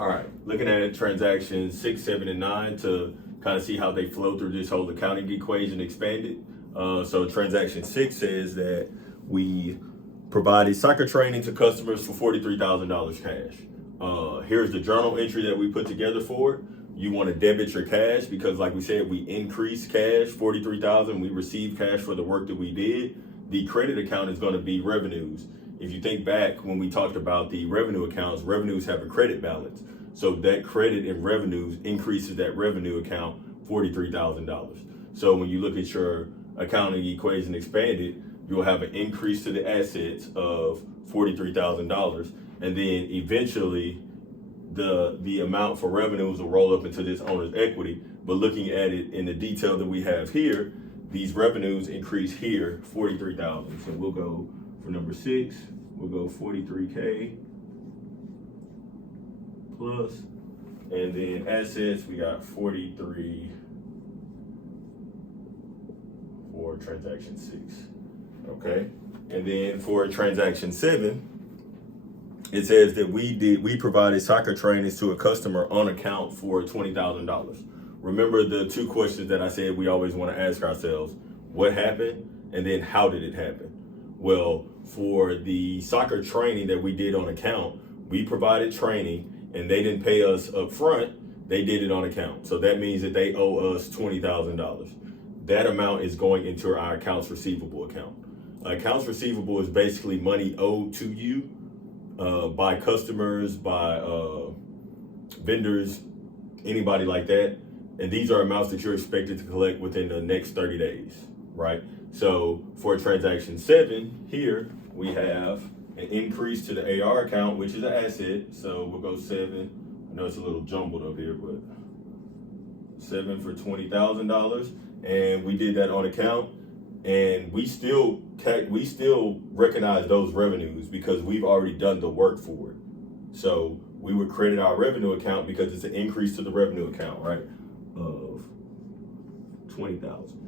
All right, looking at transactions 6, 7, and 9 to kind of see how they flow through this whole accounting equation expanded. So transaction 6 says that we provided soccer training to customers for $43,000 cash. Here's the journal entry that we put together for it. You want to debit your cash because, like we said, we increased cash, $43,000. We received cash for the work that we did. The credit account is going to be revenues. If you think back when we talked about the revenue accounts, revenues have a credit balance. So that credit in revenues increases that revenue account $43,000. So when you look at your accounting equation expanded, you'll have an increase to the assets of $43,000. And then eventually the amount for revenues will roll up into this owner's equity. But looking at it in the detail that we have here, these revenues increase here, 43,000. So we'll go for number 6, we'll go 43K plus, and then assets, we got 43 for transaction 6, okay? And then for transaction 7, it says that we provided soccer trainings to a customer on account for $20,000. Remember the two questions that I said we always want to ask ourselves: what happened, and then how did it happen? Well, for the soccer training that we did on account, we provided training and they didn't pay us up front, they did it on account. So that means that they owe us $20,000. That amount is going into our accounts receivable account. Accounts receivable is basically money owed to you by customers, by vendors, anybody like that. And these are amounts that you're expected to collect within the next 30 days, right? So for transaction 7 here, we have an increase to the AR account, which is an asset. So we'll go 7. I know it's a little jumbled up here, but 7 for $20,000. And we did that on account. And we still recognize those revenues because we've already done the work for it. So we would credit our revenue account because it's an increase to the revenue account, right? Of 20,000.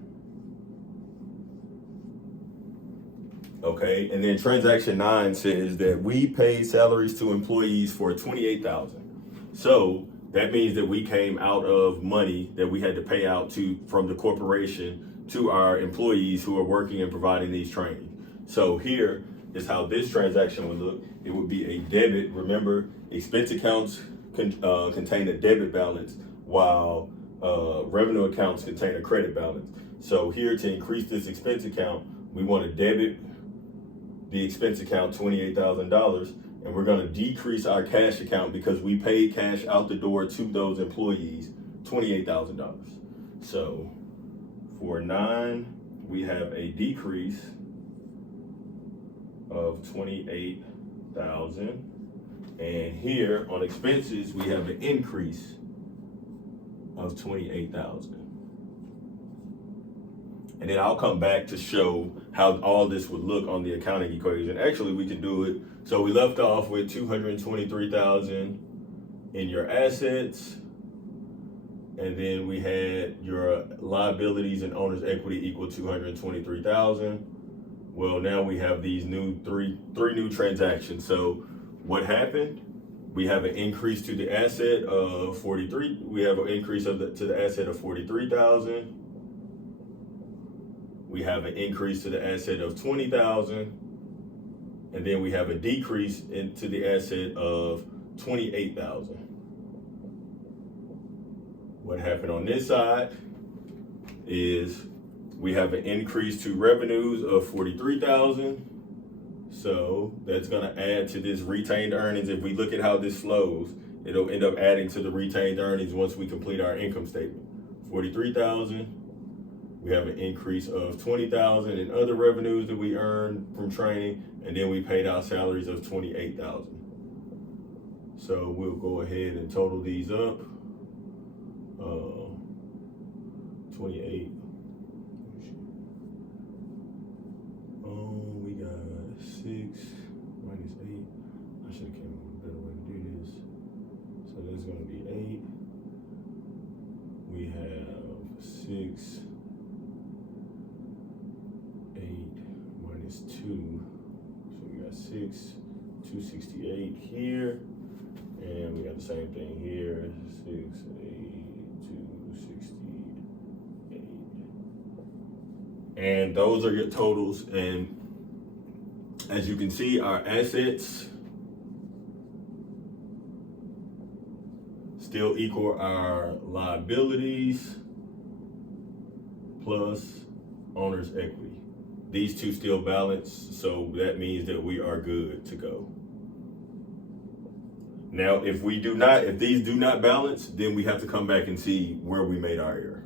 Okay, and then transaction 9 says that we paid salaries to employees for 28,000. So that means that we came out of money that we had to pay out to from the corporation to our employees who are working and providing these trainings. So here is how this transaction would look. It would be a debit. Remember, expense accounts contain a debit balance, while revenue accounts contain a credit balance. So here, to increase this expense account, we want to debit the expense account $28,000, and we're going to decrease our cash account because we paid cash out the door to those employees, $28,000. So for 9, we have a decrease of 28,000, and here on expenses we have an increase of 28,000. And then I'll come back to show how all this would look on the accounting equation. Actually, we can do it. So we left off with 223,000 in your assets, and then we had your liabilities and owner's equity equal 223,000. Well, now we have these three new transactions. So what happened? We have an increase to the asset of 43. We have an increase to the asset of 43,000. We have an increase to the asset of 20,000, and then we have a decrease into the asset of 28,000. What happened on this side is we have an increase to revenues of 43,000. So that's going to add to this retained earnings. If we look at how this flows, it'll end up adding to the retained earnings once we complete our income statement. 43,000. We have an increase of 20,000 in other revenues that we earned from training, and then we paid out salaries of 28,000. So we'll go ahead and total these up. 28. We got 6 minus 8. I should have came up with a better way to do this. So that's going to be 8. We have 6. 2. So we got 268 here, and we got got the same thing here. 68268. And those are your totals. And as you can see, our assets still equal our liabilities plus owner's equity. These two still balance, so that means that we are good to go. Now, if these do not balance, then we have to come back and see where we made our error.